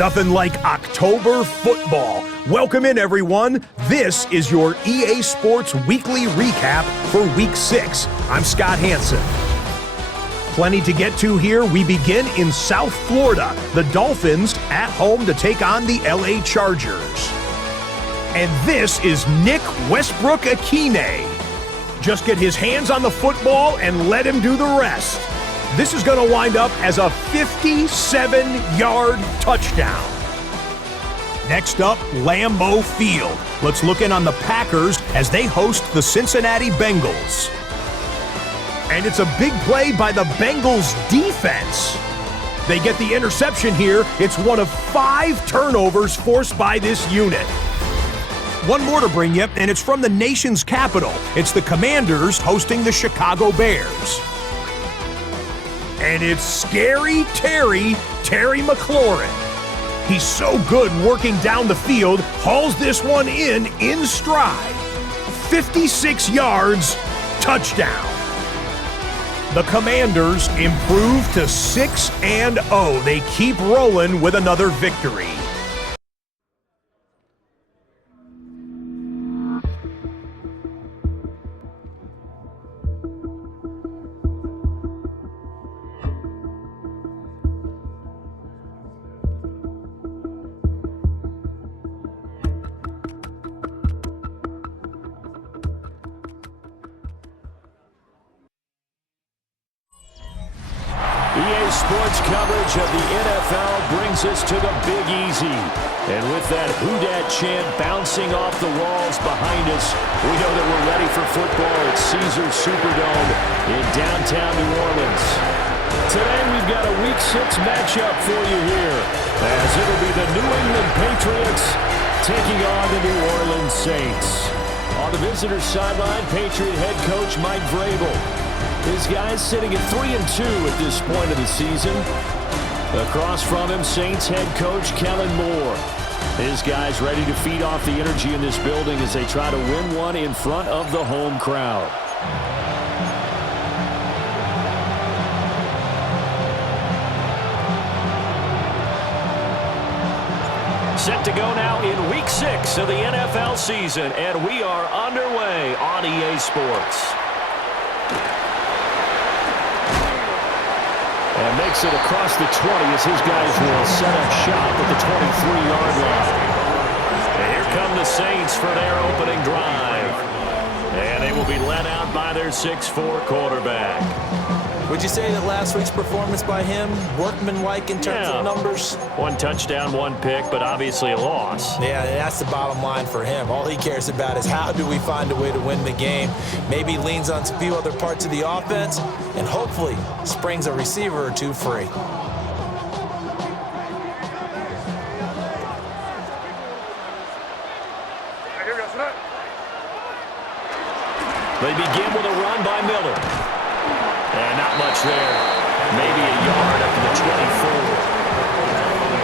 Nothing like October football. Welcome in, everyone. This is your EA Sports Weekly Recap for Week 6. I'm Scott Hansen. Plenty to get to here. We begin in South Florida. The Dolphins at home to take on the LA Chargers. And this is Nick Westbrook-Akine. Just get his hands on the football and let him do the rest. This is going to wind up as a 57-yard touchdown. Next up, Lambeau Field. Let's look in on the Packers as they host the Cincinnati Bengals. And it's a big play by the Bengals defense. They get the interception here. It's one of 5 turnovers forced by this unit. One more to bring you, and it's from the nation's capital. It's the Commanders hosting the Chicago Bears. And it's Scary Terry McLaurin. He's so good working down the field, hauls this one in stride. 56 yards, touchdown. The Commanders improve to 6-0. They keep rolling with another victory. EA Sports coverage of the NFL brings us to the Big Easy. And with that Who Dat chant bouncing off the walls behind us, we know that we're ready for football at Caesars Superdome in downtown New Orleans. Today we've got a Week 6 matchup for you here, as it'll be the New England Patriots taking on the New Orleans Saints. On the visitor's sideline, Patriot head coach Mike Vrabel. His guys sitting at 3-2 at this point of the season. Across from him, Saints head coach Kellen Moore. His guys ready to feed off the energy in this building as they try to win one in front of the home crowd. Set to go now in Week 6 of the NFL season, and we are underway on EA Sports. And makes it across the 20 as his guys will set up shop at the 23-yard line. And here come the Saints for their opening drive. And they will be led out by their 6'4" quarterback. Would you say that last week's performance by him, workmanlike in terms of numbers? 1 touchdown, 1 pick, but obviously a loss. Yeah, that's the bottom line for him. All he cares about is how do we find a way to win the game. Maybe leans on a few other parts of the offense, and hopefully springs a receiver or 2 free. They begin with a run by Miller. And not much there. Maybe a yard up to the 24.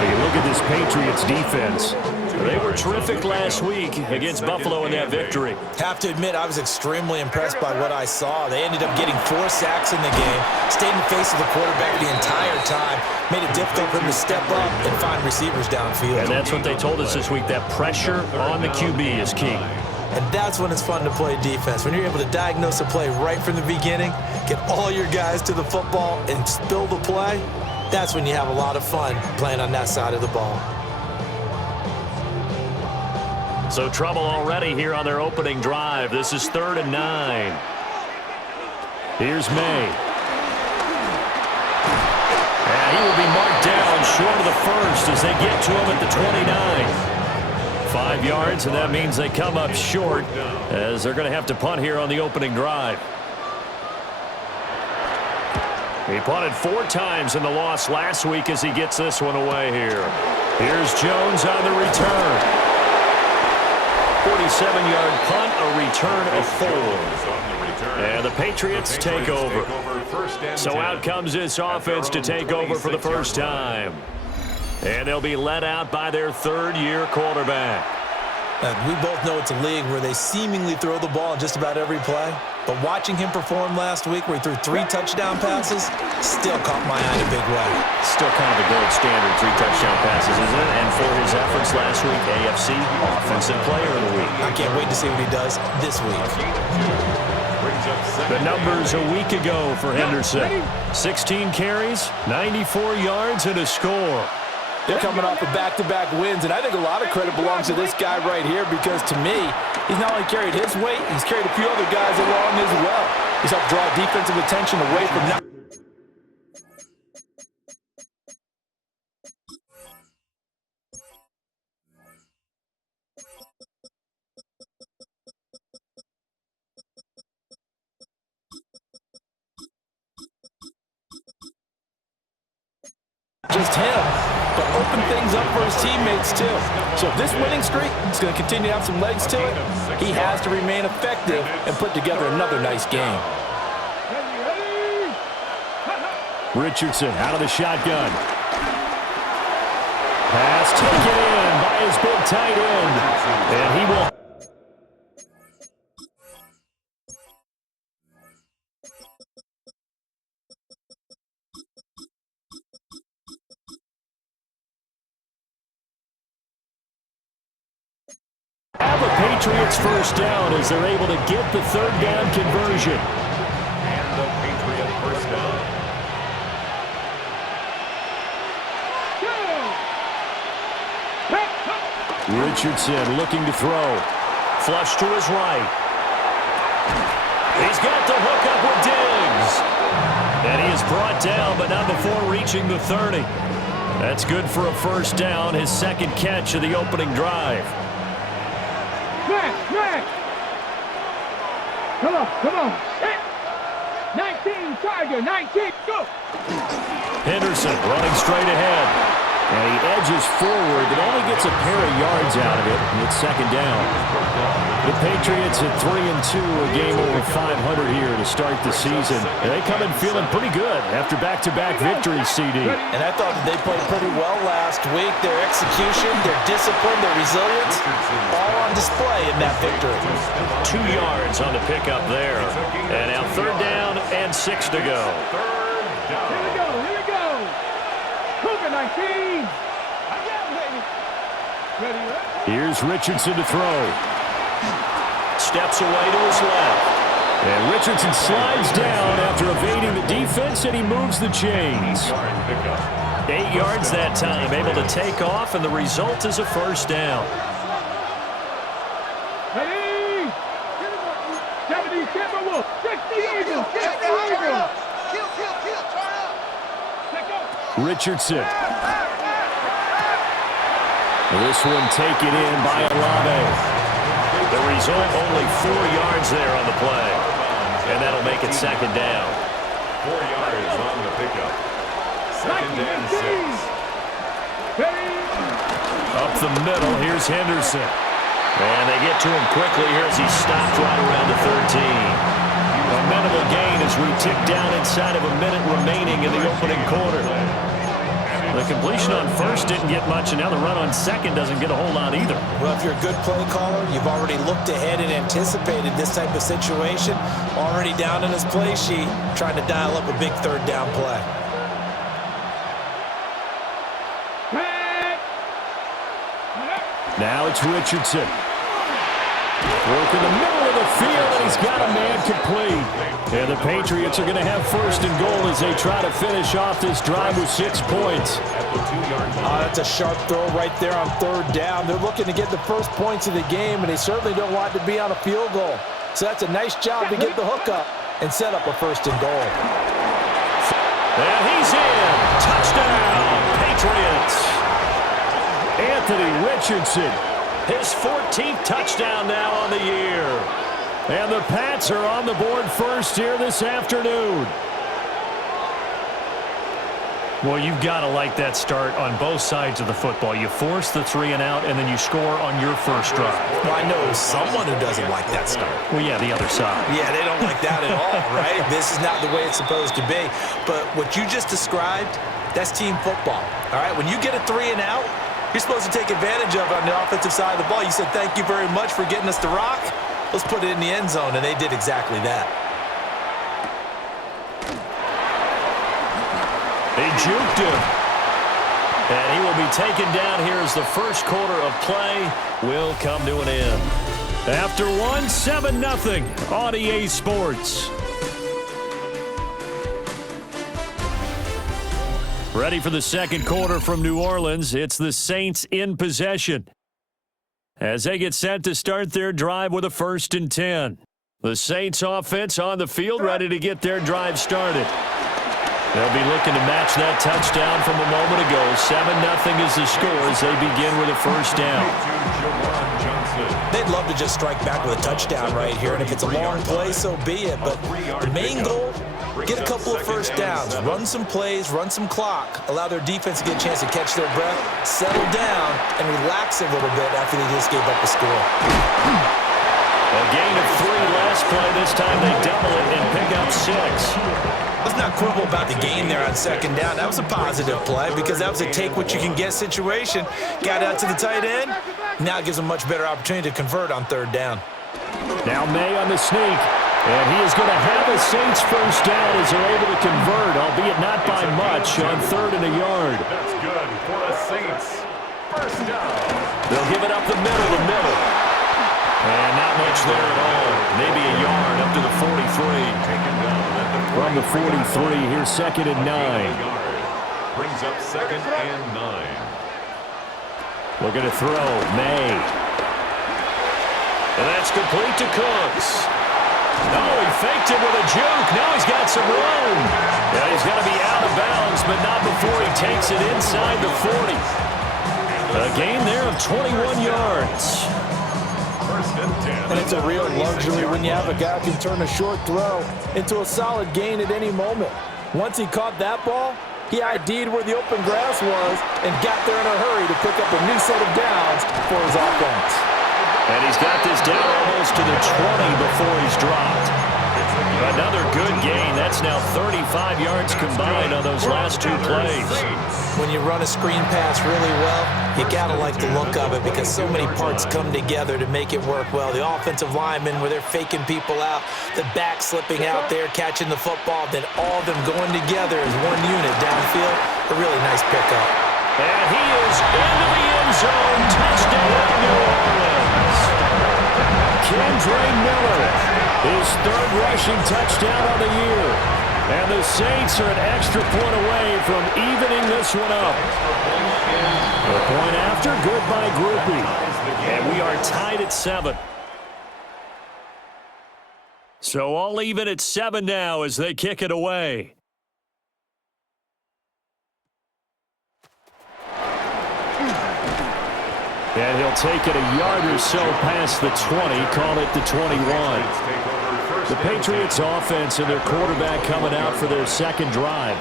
Hey, look at this Patriots defense. They were terrific last week against Buffalo in that victory. Have to admit, I was extremely impressed by what I saw. They ended up getting 4 sacks in the game, stayed in the face of the quarterback the entire time, made it difficult for him to step up and find receivers downfield. And that's what they told us this week, that pressure on the QB is key. And that's when it's fun to play defense. When you're able to diagnose a play right from the beginning, get all your guys to the football and spill the play, that's when you have a lot of fun playing on that side of the ball. So trouble already here on their opening drive. This is 3rd and 9. Here's May. And he will be marked down short of the first as they get to him at the 29. 5 yards, and that means they come up short as they're going to have to punt here on the opening drive. He punted 4 times in the loss last week as he gets this one away here. Here's Jones on the return. 47-yard punt, a return of 4. And the Patriots take over. So out comes this offense to take over for the first time. And they'll be led out by their 3rd-year quarterback. We both know it's a league where they seemingly throw the ball just about every play. But watching him perform last week where he threw 3 touchdown passes still caught my eye in a big way. Still kind of the gold standard, 3 touchdown passes, isn't it? And for his efforts last week, AFC Offensive Player of the Week. I can't wait to see what he does this week. The numbers a week ago for Henderson. 16 carries, 94 yards, and a score. They're coming off of back-to-back wins, and I think a lot of credit belongs to this guy right here because, to me, he's not only carried his weight, he's carried a few other guys along as well. He's helped draw defensive attention away from now. Just him, but open things up for his teammates too. So if this winning streak is going to continue to have some legs to it, he has to remain effective and put together another nice game. Richardson out of the shotgun. Pass taken in by his big tight end. And he will... have a Patriots first down as they're able to get the third down conversion. And the Patriot first down. Richardson looking to throw. Flush to his right. He's got the hook up with Diggs. And he is brought down, but not before reaching the 30. That's good for a first down, his second catch of the opening drive. Max! Come on. 19, Tiger, 19, go! Henderson running straight ahead. And he edges forward, but only gets a pair of yards out of it, and it's second down. The Patriots at 3-2, a game over 500 here to start the season. And they come in feeling pretty good after back-to-back victories, CD. And I thought that they played pretty well last week. Their execution, their discipline, their resilience, all on display in that victory. 2 yards on the pickup there. And now third down and 6 to go. Here we go. Cougar 19. Ready? Here's Richardson to throw. Steps away to his left. And Richardson slides down after evading the defense, and he moves the chains. 8 yards that time, able to take off, and the result is a first down. Ready? 70 Timberwolves. 60 Eagles. 60 Eagles. Kill, turn up. Richardson. This one taken in by Olave. The result, only 4 yards there on the play. And that'll make it second down. 4 yards on the pickup. Second and 6. Up the middle, here's Henderson. And they get to him quickly here as he stopped right around the 13. A minimal gain as we tick down inside of a minute remaining in the opening quarter. The completion on first didn't get much, and now the run on second doesn't get a whole lot either. Well, if you're a good play caller, you've already looked ahead and anticipated this type of situation. Already down in his play sheet, trying to dial up a big third down play. Now it's Richardson. Work in the middle of the field, and he's got a man complete. And the Patriots are going to have first and goal as they try to finish off this drive with 6 points. That's a sharp throw right there on third down. They're looking to get the first points of the game, and they certainly don't want to be on a field goal. So that's a nice job to get the hook up and set up a first and goal. And he's in. Touchdown, Patriots. Anthony Richardson. His 14th touchdown now on the year. And the Pats are on the board first here this afternoon. Well, you've got to like that start on both sides of the football. You force the 3 and out, and then you score on your first drive. Well, I know someone who doesn't like that start. Well, yeah, the other side. Yeah, they don't like that at all, right? This is not the way it's supposed to be. But what you just described, that's team football, all right? When you get a 3 and out, you're supposed to take advantage of it on the offensive side of the ball. You said, thank you very much for getting us to rock. let's put it in the end zone, and they did exactly that. They juked him. And he will be taken down here as the first quarter of play will come to an end. After one, 7-0 on EA Sports. Ready for the second quarter from New Orleans. It's the Saints in possession as they get set to start their drive with a 1st and 10. The Saints offense on the field, ready to get their drive started. They'll be looking to match that touchdown from a moment ago. 7-0 is the score as they begin with a 1st down. They'd love to just strike back with a touchdown right here, and if it's a long play, so be it. But the main goal, get a couple of 1st downs, run some plays, run some clock, allow their defense to get a chance to catch their breath, settle down, and relax a little bit after they just gave up a score. A gain of 3 last play. This time they double it and pick up 6. Let's not quibble about the gain there on 2nd down. That was a positive play because that was a take-what-you-can-get situation. Got out to the tight end. Now it gives them a much better opportunity to convert on 3rd down. Now May on the sneak. And he is going to have a Saints 1st down as they're able to convert, albeit not by much, on 3rd and a yard. That's good for the Saints. 1st down. They'll give it up the middle. And not much there at all. Maybe a yard up to the 43. From the 43, here's 2nd and 9. Brings up 2nd and 9. Looking to throw, May. And that's complete to Cooks. No, he faked it with a juke. Now he's got some room. Yeah, he's got to be out of bounds, but not before he takes it inside the 40. A gain there of 21 yards. And it's a real luxury when you have a guy who can turn a short throw into a solid gain at any moment. Once he caught that ball, he ID'd where the open grass was and got there in a hurry to pick up a new set of downs for his offense. And he's got this down almost to the 20 before he's dropped. Another good gain. That's now 35 yards combined on those last 2 plays. When you run a screen pass really well, you got to like the look of it because so many parts come together to make it work well. The offensive linemen, where they're faking people out, the back slipping out there, catching the football, then all of them going together as one unit downfield. A really nice pickup. And he is into the end zone. Touchdown, New Orleans. Kendre Miller, his 3rd rushing touchdown of the year. And the Saints are an extra point away from evening this one up. The point after, good by Groupie. And we are tied at 7. So all even at 7 now as they kick it away. And he'll take it a yard or so past the 20, call it the 21. The Patriots offense and their quarterback coming out for their 2nd drive.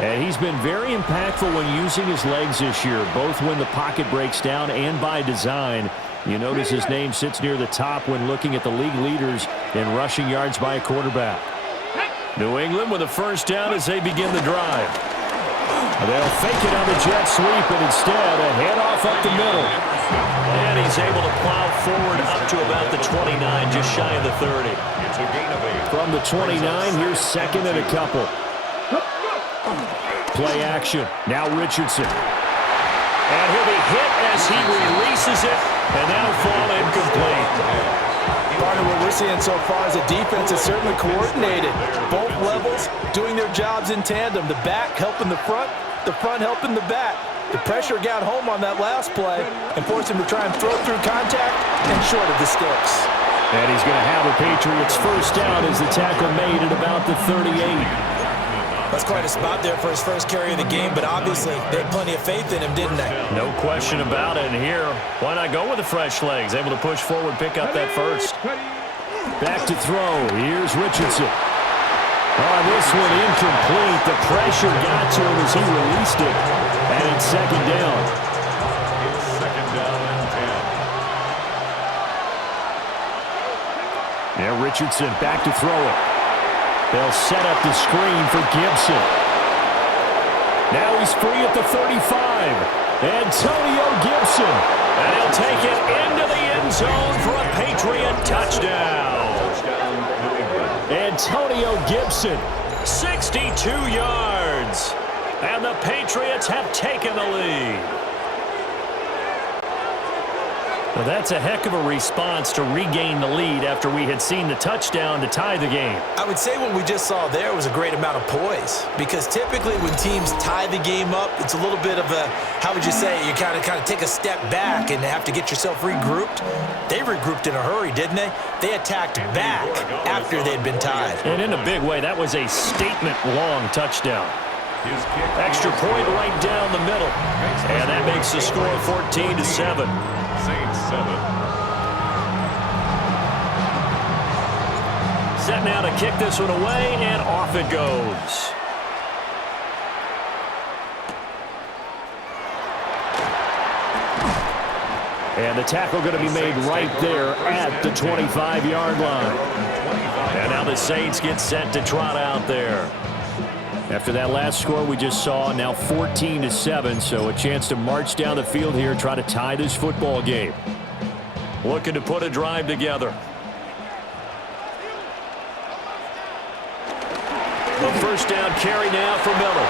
And he's been very impactful when using his legs this year, both when the pocket breaks down and by design. You notice his name sits near the top when looking at the league leaders in rushing yards by a quarterback. New England with a 1st down as they begin the drive. They'll fake it on the jet sweep, and instead a handoff up the middle. And he's able to plow forward up to about the 29, just shy of the 30. It's a gain of 8. From the 29, here's 2nd and a couple. Play action. Now Richardson. And he'll be hit as he releases it, and that'll fall incomplete. Part of what we're seeing so far is the defense is certainly coordinated. Both levels doing their jobs in tandem. The back helping the front helping the back. The pressure got home on that last play and forced him to try and throw through contact and short of the sticks. And he's going to have a Patriots 1st down as the tackle made at about the 38. That's quite a spot there for his first carry of the game, but obviously they had plenty of faith in him, didn't they? No question about it. And here, why not go with the fresh legs? Able to push forward, pick up that 1st. Back to throw. Here's Richardson. Oh, this one incomplete. The pressure got to him as he released it. And it's 2nd down. It's 2nd down and 10. Now Richardson back to throw it. They'll set up the screen for Gibson. Now he's free at the 35. Antonio Gibson. And he'll take it into the end zone for a Patriot touchdown. Antonio Gibson, 62 yards. And the Patriots have taken the lead. Well, that's a heck of a response to regain the lead after we had seen the touchdown to tie the game. I would say what we just saw there was a great amount of poise, because typically when teams tie the game up, it's a little bit of a, how would you say, you kind of take a step back and have to get yourself regrouped. They regrouped in a hurry, didn't they? They attacked back after they'd been tied. And in a big way, that was a statement-long touchdown. Extra point right down the middle. And that makes the score 14-7. Saints 7. Set now to kick this one away, and off it goes. And the tackle going to be made right there at the 25-yard line. And now the Saints get set to trot out there. After that last score we just saw, now 14-7, so a chance to march down the field here, try to tie this football game. Looking to put a drive together. A first down carry now for Miller.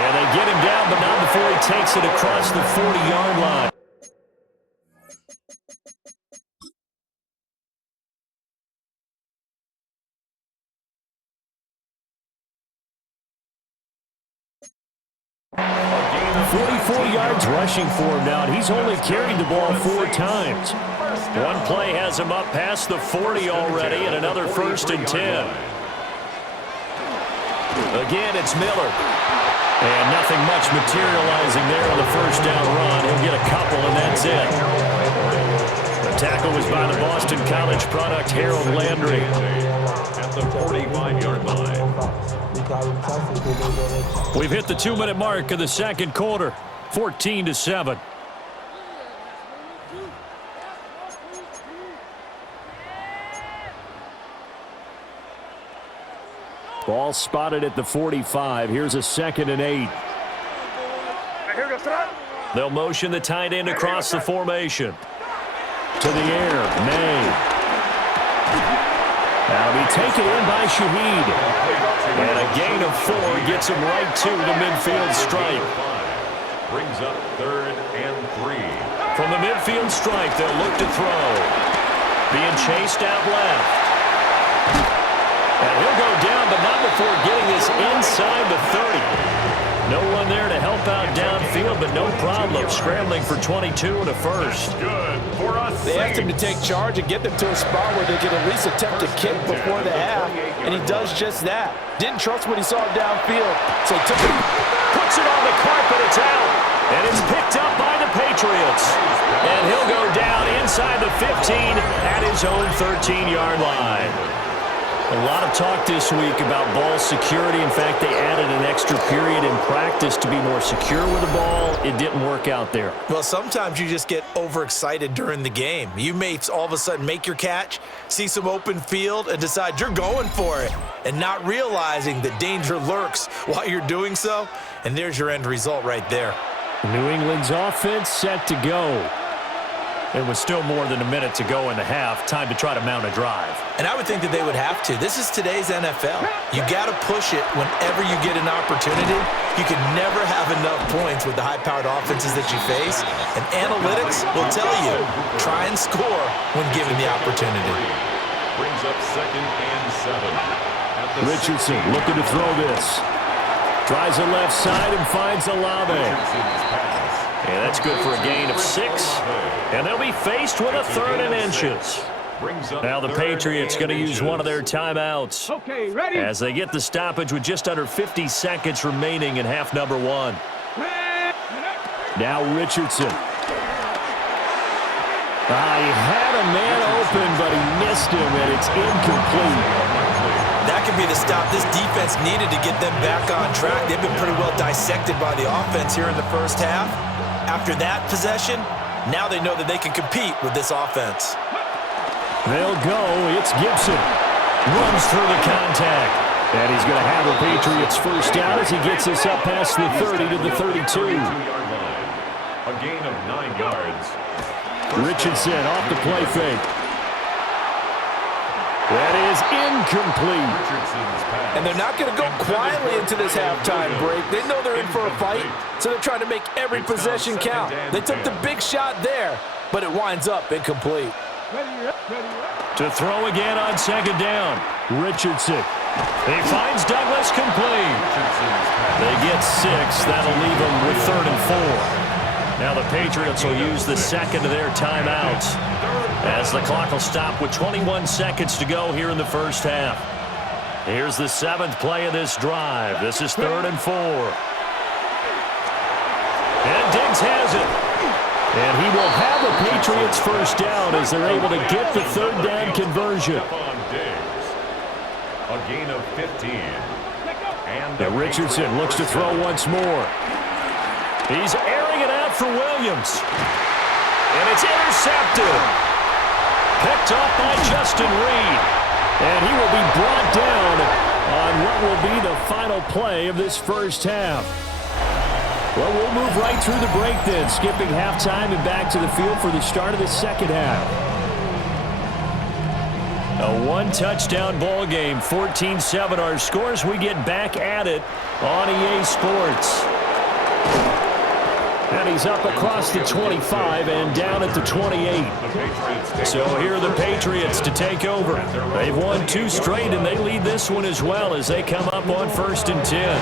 And they get him down, but not before he takes it across the 40-yard line. Rushing for him now, and he's only carried the ball 4 times. One play has him up past the 40 already, and another 1st and 10. Again, it's Miller. And nothing much materializing there on the first down run. He'll get a couple, and that's it. The tackle was by the Boston College product, Harold Landry. At the 45-yard line. We've hit the 2-minute mark of the second quarter. 14-7. Ball spotted at the 45. Here's a 2nd and 8. They'll motion the tight end across the formation. To the air, May. That'll be taken in by Shaheed. And a gain of 4 gets him right to the midfield stripe. Brings up 3rd and 3. From the midfield stripe, they'll look to throw. Being chased out left. And he'll go down, but not before getting this inside the 30. No one there to help out downfield, but no problem. Scrambling for 22 and a first. Good for us. They asked him to take charge and get them to a spot where they could at least attempt to kick before the half, and he does just that. Didn't trust what he saw downfield, so he took it. Puts it on the carpet, it's out. And it's picked up by the Patriots. And he'll go down inside the 15 at his own 13-yard line. A lot of talk this week about ball security. In fact, they added an extra period in practice to be more secure with the ball. It didn't work out there. Well, sometimes you just get overexcited during the game. You may all of a sudden make your catch, see some open field, and decide you're going for it, and not realizing that danger lurks while you're doing so. And there's your end result right there. New England's offense set to go. There was still more than a minute to go in the half. Time to try to mount a drive. And I would think that they would have to. This is today's NFL. You got to push it whenever you get an opportunity. You can never have enough points with the high-powered offenses that you face. And analytics will tell you, try and score when given the opportunity. Brings up 2nd and 7. Richardson looking to throw this. Tries the left side and finds Olave. And that's good for a gain of 6. And they'll be faced with a 3rd and inches. Now the Patriots going to use one of their timeouts. Okay, ready? As they get the stoppage with just under 50 seconds remaining in half number 1. Now Richardson. He had a man open, but he missed him, and it's incomplete. That could be the stop this defense needed to get them back on track. They've been pretty well dissected by the offense here in the first half. After that possession, now they know that they can compete with this offense. They'll go. It's Gibson. Runs through the contact. And he's going to have a Patriots first down as he gets us up past the 30 to the 32. A gain of 9 yards. Richardson off the play fake. That is incomplete. And they're not going to go quietly into this halftime break. They know they're in for a fight, so they're trying to make every possession count. They took the big shot there, but it winds up incomplete. To throw again on second down. Richardson. He finds Douglas complete. They get 6. That'll leave them with 3rd and 4. Now the Patriots will use the second of their timeouts as the clock will stop with 21 seconds to go here in the first half. Here's the 7th play of this drive. This is 3rd and 4. And Diggs has it. And he will have a Patriots first down as they're able to get the 3rd down conversion. A gain of 15. And Richardson looks to throw once more. He's airing it out for Williams. And it's intercepted. Picked off by Justin Reed. And he will be brought down on what will be the final play of this first half. Well, we'll move right through the break then, skipping halftime and back to the field for the start of the second half. A one-touchdown ball game, 14-7 our scores. We get back at it on EA Sports. And he's up across the 25 and down at the 28. So here are the Patriots to take over. They've won 2 straight, and they lead this one as well as they come up on 1st and 10.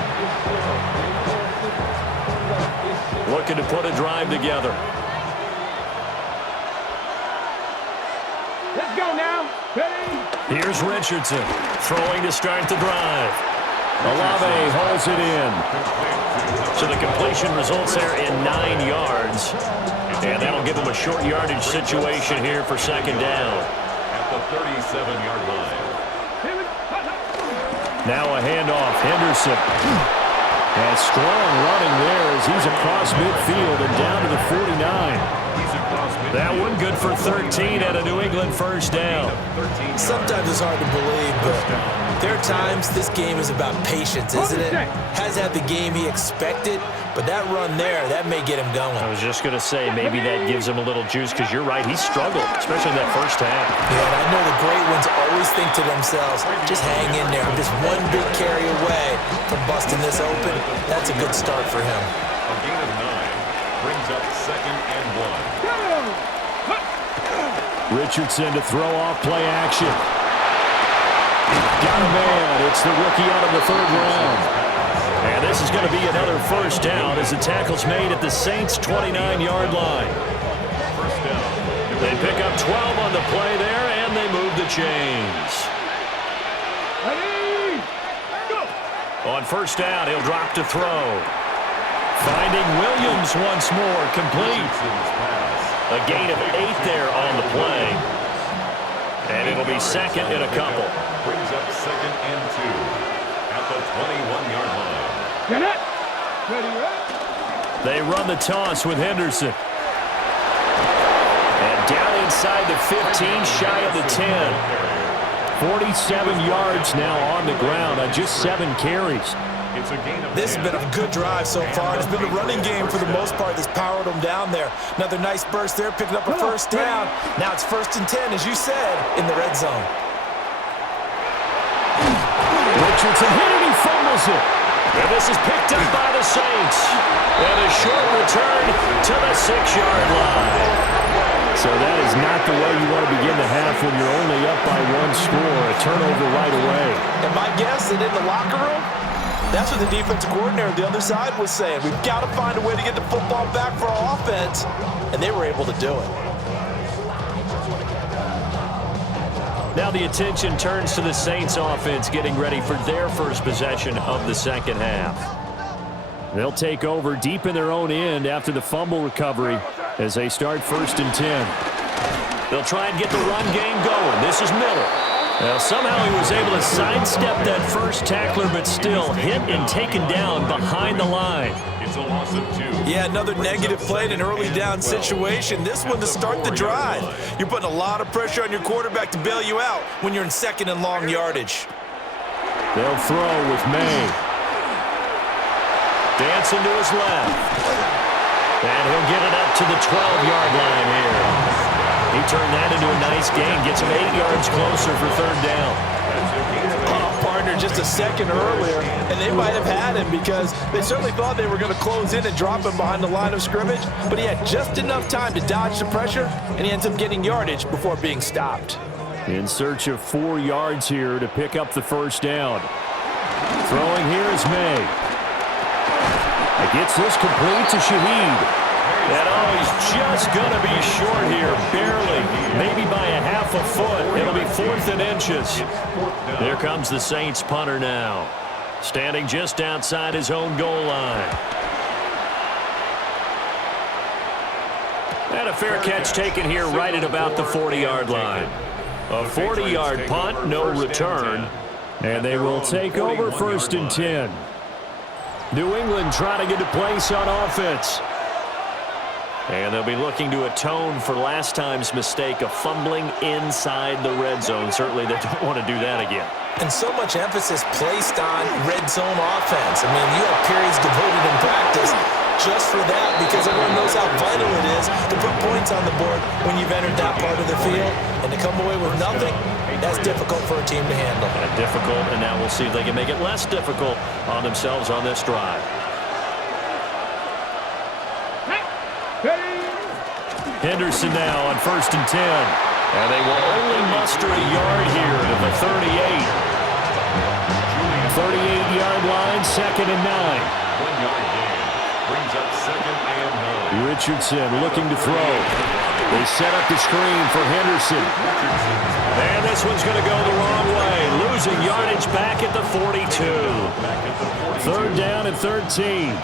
Looking to put a drive together. Let's go now. Ready? Here's Richardson throwing to start the drive. Olave holds it in. So the completion results there in 9 yards. And that'll give him a short yardage situation here for second down. At the 37-yard line. Now a handoff. Henderson. And strong running there as he's across midfield and down to the 49. That one good for 13 at a New England first down. Sometimes it's hard to believe, but there are times this game is about patience, isn't it? Has had the game he expected, but that run there, that may get him going. I was just going to say, maybe that gives him a little juice because you're right, he struggled, especially in that first half. Yeah, and I know the great ones always think to themselves, just hang in there. I'm just one big carry away from busting this open. That's a good start for him. A gain of 9 brings up 2nd and 1. Richardson to throw off play action. Got a man. It's the rookie out of the 3rd round. And this is going to be another first down as the tackle's made at the Saints' 29-yard line. First down. They pick up 12 on the play there, and they move the chains. Ready? Go. On first down, he'll drop to throw. Finding Williams once more, complete. A gain of 8 there on the play. And it'll be second and a couple. Brings up 2nd and 2 at the 21-yard line. Get it. Ready? They run the toss with Henderson. And down inside the 15, shy of the 10. 47 yards now on the ground on just 7 carries. It's a gain of This has been a good drive so far. It's been the running game for the most part that's powered them down there. Another nice burst there, picking up a first down. Now it's 1st and 10, as you said, in the red zone. Richardson hit it, he fumbles it. And this is picked up by the Saints. And a short return to the 6-yard line. So that is not the way you want to begin the half when you're only up by 1 score. A turnover right away. And my guess that in the locker room, that's what the defensive coordinator on the other side was saying. We've got to find a way to get the football back for our offense. And they were able to do it. Now the attention turns to the Saints offense getting ready for their first possession of the second half. They'll take over deep in their own end after the fumble recovery as they start 1st and 10. They'll try and get the run game going. This is Miller. Now, somehow he was able to sidestep that first tackler, but still hit and taken down behind the line. It's a loss of 2. Yeah, another negative play in an early down situation. This one to start the drive. You're putting a lot of pressure on your quarterback to bail you out when you're in 2nd and long yardage. They'll throw with May. Dancing to his left. And he'll get it up to the 12-yard line here. He turned that into a nice gain. Gets him 8 yards closer for third down. Partner just a second earlier, and they might have had him because they certainly thought they were going to close in and drop him behind the line of scrimmage, but he had just enough time to dodge the pressure, and he ends up getting yardage before being stopped. In search of 4 yards here to pick up the first down. Throwing here is May. It gets this complete to Shaheed. And he's just going to be short here, barely, maybe by a half a foot. It'll be 4th and inches. There comes the Saints punter now, standing just outside his own goal line. And a fair catch taken here right at about the 40-yard line. A 40-yard punt, no return, and they will take over 1st and 10. New England trying to get a place on offense. And they'll be looking to atone for last time's mistake of fumbling inside the red zone. Certainly they don't want to do that again. And so much emphasis placed on red zone offense. I mean, you have periods devoted in practice just for that because everyone knows how vital it is to put points on the board when you've entered that part of the field. And to come away with nothing, that's difficult for a team to handle. Difficult, and now we'll see if they can make it less difficult on themselves on this drive. Henderson now on 1st and 10. And they will only muster a yard here to the 38. 38-yard line, 2nd and 9. 1-yard gain brings up 2nd and 9. Richardson looking to throw. They set up the screen for Henderson. And this one's going to go the wrong way. Losing yardage back at the 42. 3rd down and 13.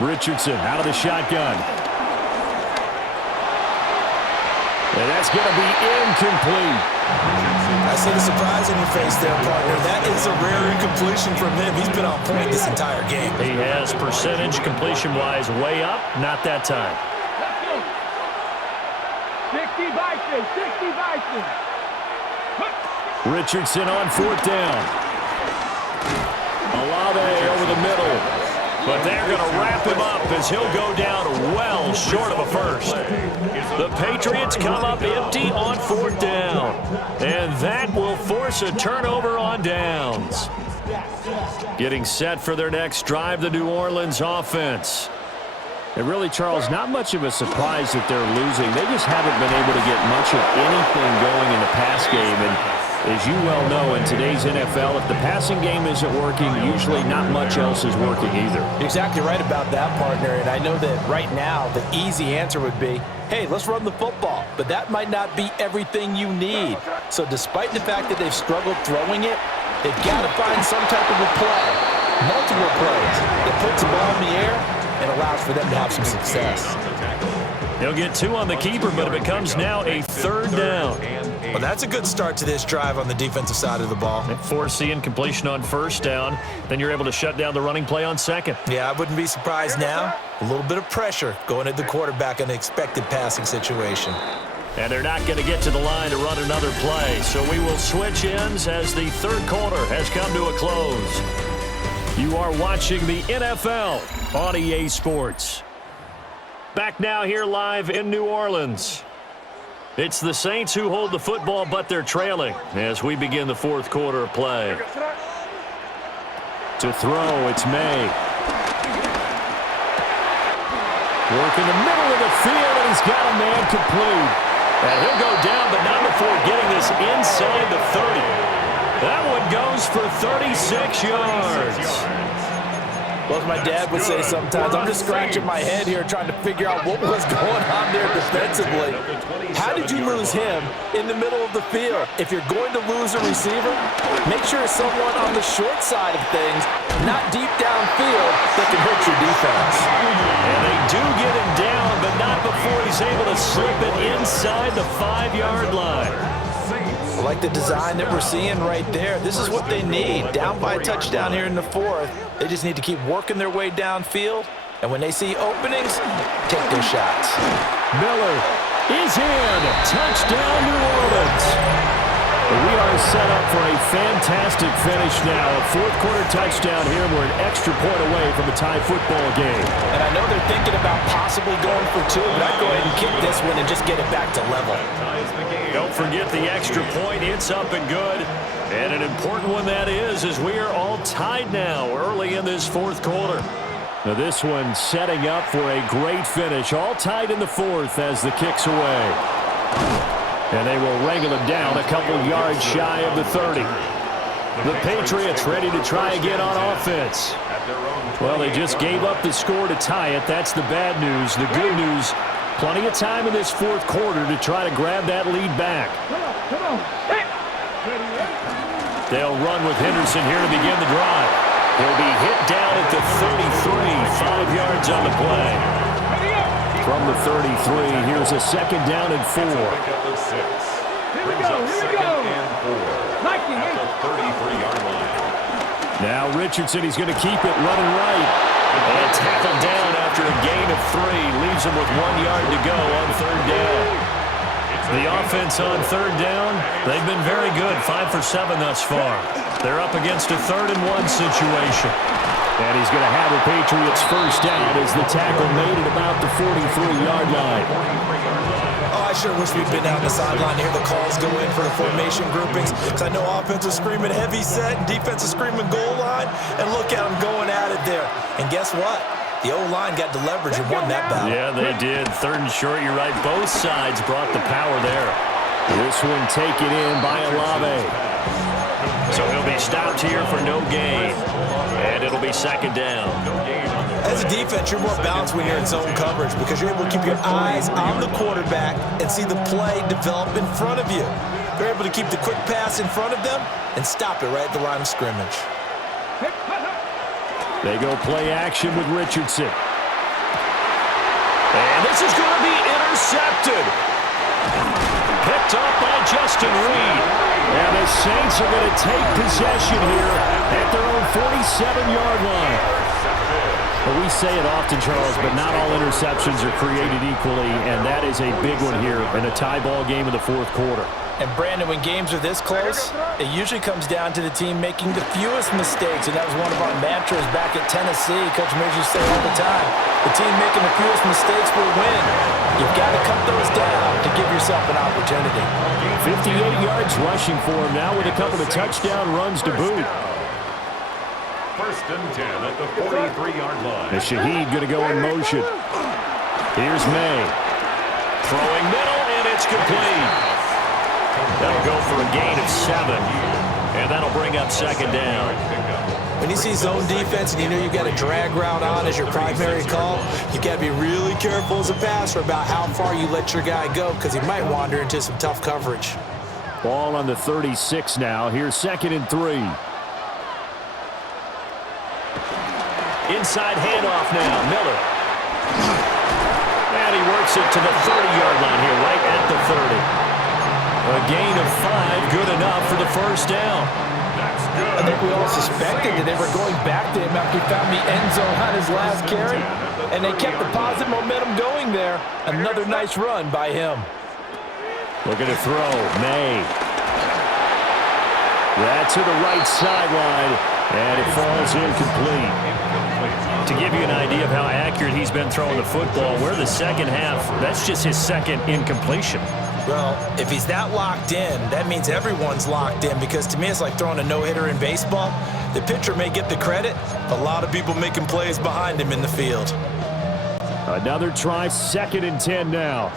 Richardson out of the shotgun. And that's going to be incomplete. I see the surprise in your face there, partner. That is a rare incompletion from him. He's been on point this entire game. He has percentage completion-wise way up. Not that time. 60 Vikings, 60 Vikings. Richardson on 4th down. Olave over the middle. But they're going to wrap him up as he'll go down well short of a first. The Patriots come up empty on 4th down. And that will force a turnover on downs. Getting set for their next drive, the New Orleans offense. And really, Charles, not much of a surprise that they're losing. They just haven't been able to get much of anything going in the pass game. And as you well know, in today's NFL, if the passing game isn't working, usually not much else is working either. You're exactly right about that, partner. And I know that right now the easy answer would be, hey, let's run the football. But that might not be everything you need. So despite the fact that they've struggled throwing it, they've got to find some type of a play, multiple plays, that puts the ball in the air and allows for them to have some success. They'll get 2 on the keeper, but it becomes now a 3rd down. Well, that's a good start to this drive on the defensive side of the ball. Forcing completion on 1st down. Then you're able to shut down the running play on 2nd. Yeah, I wouldn't be surprised now. A little bit of pressure going at the quarterback in an expected passing situation. And they're not going to get to the line to run another play. So we will switch ends as the 3rd quarter has come to a close. You are watching the NFL on EA Sports. Back now here live in New Orleans. It's the Saints who hold the football, but they're trailing as we begin the 4th quarter of play. To throw, it's May. Work in the middle of the field, and he's got a man complete. And he'll go down, but not before getting this inside the 30. That one goes for 36 yards. Well, as my dad would say sometimes, I'm just scratching my head here trying to figure out what was going on there defensively. How did you lose him in the middle of the field? If you're going to lose a receiver, make sure it's someone on the short side of things, not deep downfield, that can hurt your defense. And they do get him down, but not before he's able to slip it inside the 5-yard line. I like the design that we're seeing right there. This is what they need. Down by a touchdown here in the 4th. They just need to keep working their way downfield. And when they see openings, take their shots. Miller is in. Touchdown, New Orleans. We are set up for a fantastic finish now. A fourth-quarter touchdown here. We're an extra point away from a tie football game. And I know they're thinking about possibly going for two, but I'd go ahead and kick this one and just get it back to level. Don't forget the extra point. It's up and good. And an important one that is, as we are all tied now early in this fourth quarter. Now this one setting up for a great finish. All tied in the fourth as the kick's away. And they will wrangle him down a couple yards shy of the 30. The Patriots ready to try again on offense. Well, they just gave up the score to tie it. That's the bad news. The good news, plenty of time in this fourth quarter to try to grab that lead back. They'll run with Henderson here to begin the drive. He'll be hit down at the 33, 5 yards on the play. From the 33, here's a second down and 4. Here we go. And 4 at the 33-yard line. Now Richardson, he's going to keep it running right. And tackled down after a gain of 3. Leaves him with 1 yard to go on third down. The offense on third down, they've been very good. 5 for 7 thus far. They're up against a 3rd and 1 situation. And he's going to have a Patriots first down as the tackle made at about the 43-yard line. Oh, I sure wish we'd been out on the sideline to hear the calls go in for the formation groupings. Because I know offense is screaming heavy set and defense is screaming goal line. And look at them going at it there. And guess what? The O-line got the leverage and won that battle. Yeah, they did. 3rd and short, you're right. Both sides brought the power there. This one taken in by Olave. So he'll be stopped here for no gain. And it'll be second down. As a defense, you're more balanced when you're in zone coverage because you're able to keep your eyes on the quarterback and see the play develop in front of you. You're able to keep the quick pass in front of them and stop it right at the line of scrimmage. They go play action with Richardson. And this is going to be intercepted. Picked up by Justin Reed. And the Saints are going to take possession here at their own 47-yard line. Well, we say it often, Charles, but not all interceptions are created equally, and that is a big one here in a tie ball game in the fourth quarter. And, Brandon, when games are this close, it usually comes down to the team making the fewest mistakes, and that was one of our mantras back at Tennessee. Coach Mears used to say all the time, the team making the fewest mistakes will win. You've got to cut those down to give yourself an opportunity. 58 yards rushing for him now with a couple of touchdown runs to boot. First and 10 at the 43-yard line. And Shaheed going to go in motion. Here's May. Throwing middle, and it's complete. That'll go for a gain of 7. And that'll bring up second down. When you see zone defense and you know you've got a drag route on as your primary call, you got to be really careful as a passer about how far you let your guy go because he might wander into some tough coverage. Ball on the 36 now. Here's second and 3. Inside handoff now. Miller. And he works it to the 30-yard line here, right at the 30. A gain of 5, good enough for the first down. I think we all suspected that they were going back to him after he found the end zone on his last carry, and they kept the positive momentum going there. Another nice run by him. Looking to throw, May. That's to the right sideline, and it falls incomplete. To give you an idea of how accurate he's been throwing the football, we're the second half. That's just his second incompletion. Well, if he's that locked in, that means everyone's locked in because to me it's like throwing a no-hitter in baseball. The pitcher may get the credit, a lot of people making plays behind him in the field. Another try, second and 10 now.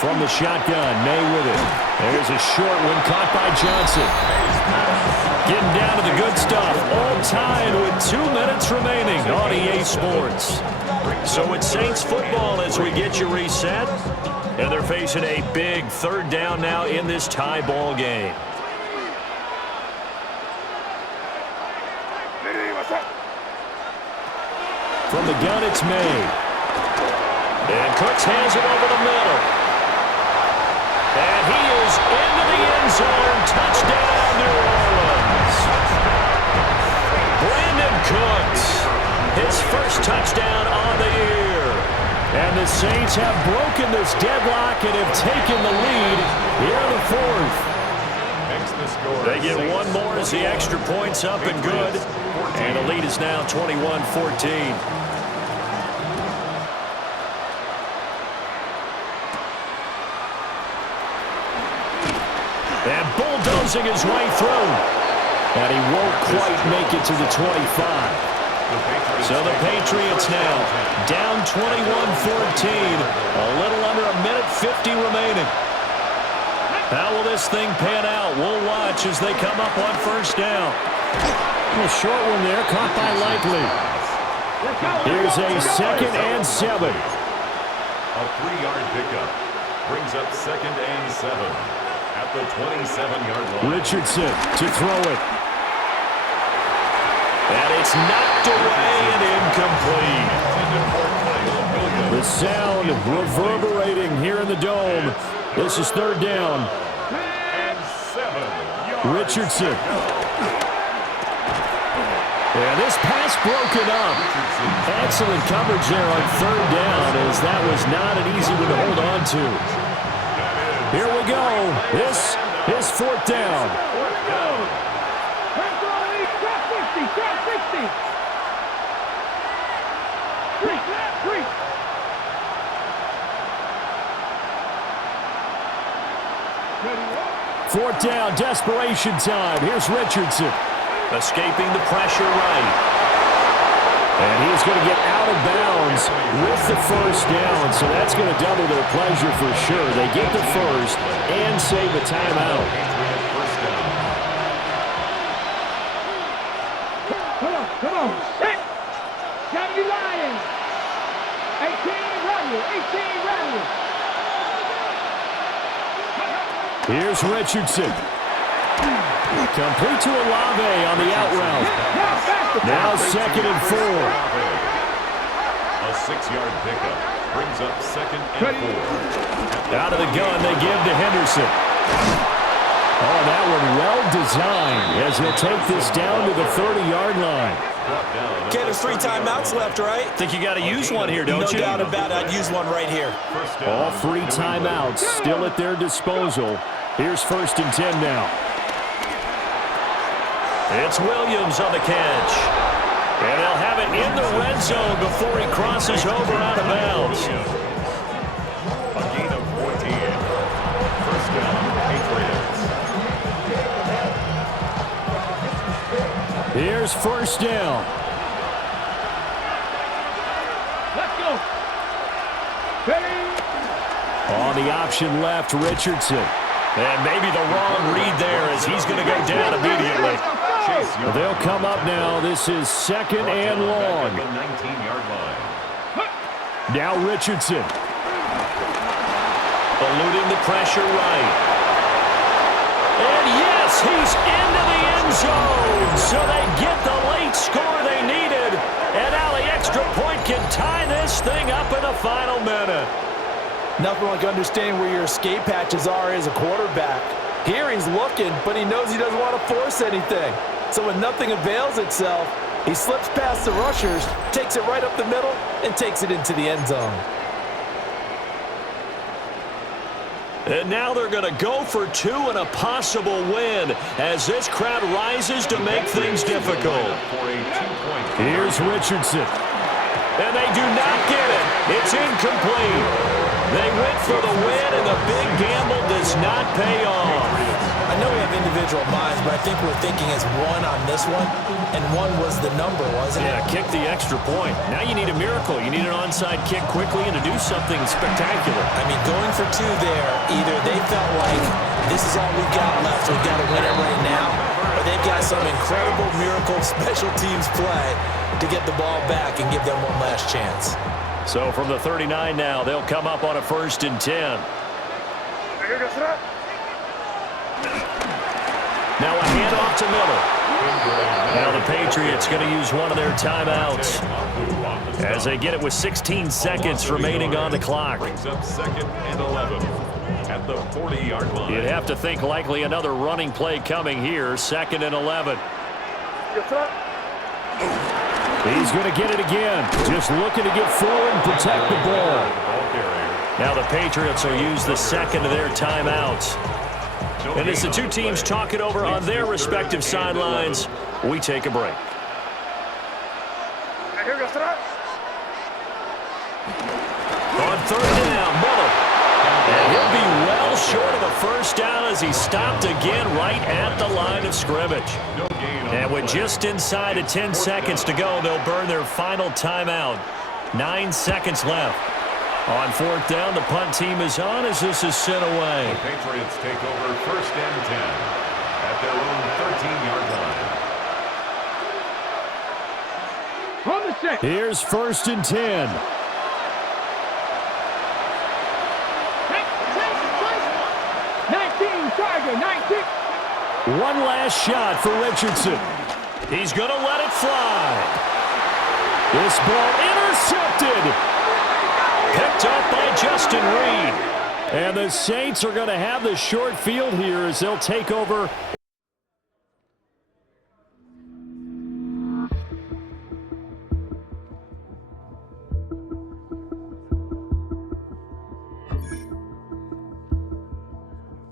From the shotgun, May with it. There's a short one caught by Johnson. Getting down to the good stuff. All tied with 2 minutes remaining on EA Sports. So it's Saints football as we get you reset. And they're facing a big third down now in this tie ball game. From the gun, it's May. And Cooks hands it over the middle. And he is into the end zone. Touchdown, New Orleans. Brandon Cooks, his first touchdown on the year. And the Saints have broken this deadlock and have taken the lead here in the fourth. They get one more as the extra point's up and good. And the lead is now 21-14. And bulldozing his way through. And he won't quite make it to the 25. So the Patriots now down 21-14. A little under a minute 50 remaining. How will this thing pan out? We'll watch as they come up on first down. A short one there, caught by Likely. Here's a 2nd and 7. A 3-yard pickup brings up 2nd and 7 at the 27-yard line. Richardson to throw it. And it's knocked away and incomplete. The sound reverberating here in the dome. This is 3rd down. Richardson. And this pass broken up. Excellent coverage there on 3rd down, as that was not an easy one to hold on to. Here we go. This is 4th down. Fourth down, desperation time. Here's Richardson. Escaping the pressure right. And he's going to get out of bounds with the first down. So that's going to double their pleasure for sure. They get the first and save a timeout. Come on. Hit. Gotta be Lions. 18 run. Here's Richardson. Complete to Olave on the out route. Now 2nd and 4. A 6-yard pickup brings up 2nd and 4. Out of the gun, they give to Henderson. Oh, that one well designed as he'll take this down to the 30-yard line. Okay, there's 3 timeouts left, right? Think you got to use one here, don't you? No doubt about it. I'd use one right here. All 3 timeouts still at their disposal. Here's 1st and 10 now. It's Williams on the catch. And they'll have it in the red zone before he crosses over out of bounds. A gain of 14. First down, Patriots. Here's 1st down. Let's go. On the option left, Richardson. And maybe the wrong read there as he's going to go down immediately. They'll come up now. This is 2nd and long. 19-yard line. Now Richardson. Eluding the pressure right. And yes, he's into the end zone. So they get the late score they needed. And now the extra point can tie this thing up in the final minute. Nothing like understanding where your escape hatches are as a quarterback. Here he's looking, but he knows he doesn't want to force anything. So when nothing avails itself, he slips past the rushers, takes it right up the middle, and takes it into the end zone. And now they're going to go for 2 and a possible win as this crowd rises to make things difficult. Here's Richardson. And they do not get it. It's incomplete. They went for the win, and the big gamble does not pay off. I know we have individual minds, but I think we're thinking as one on this one, and 1 was the number, wasn't it? Yeah, kick the extra point. Now you need a miracle. You need an onside kick quickly and to do something spectacular. I mean, going for 2 there, either they felt like this is all we've got left, we've got to win it right now, or they've got some incredible miracle special teams play to get the ball back and give them one last chance. So from the 39 now, they'll come up on a 1st and 10. Now a handoff to Miller. Now the Patriots going to use one of their timeouts as they get it with 16 seconds remaining on the clock. Brings up 2nd and 11 at the 40-yard line. You'd have to think likely another running play coming here, 2nd and 11. He's going to get it again. Just looking to get forward and protect the ball. Now the Patriots will use the second of their timeouts. And as the two teams talk it over on their respective sidelines, we take a break. On third down, Miller. And he'll be well short of a first down as he stopped again right at the line of scrimmage. And with just inside of 10 seconds to go, they'll burn their final timeout. 9 seconds left. On fourth down, the punt team is on as this is sent away. The Patriots take over first and 10 at their own 13-yard line. On the set. Here's first and 10. One last shot for Richardson. He's going to let it fly. This ball intercepted. Picked up by Justin Reed. And the Saints are going to have the short field here as they'll take over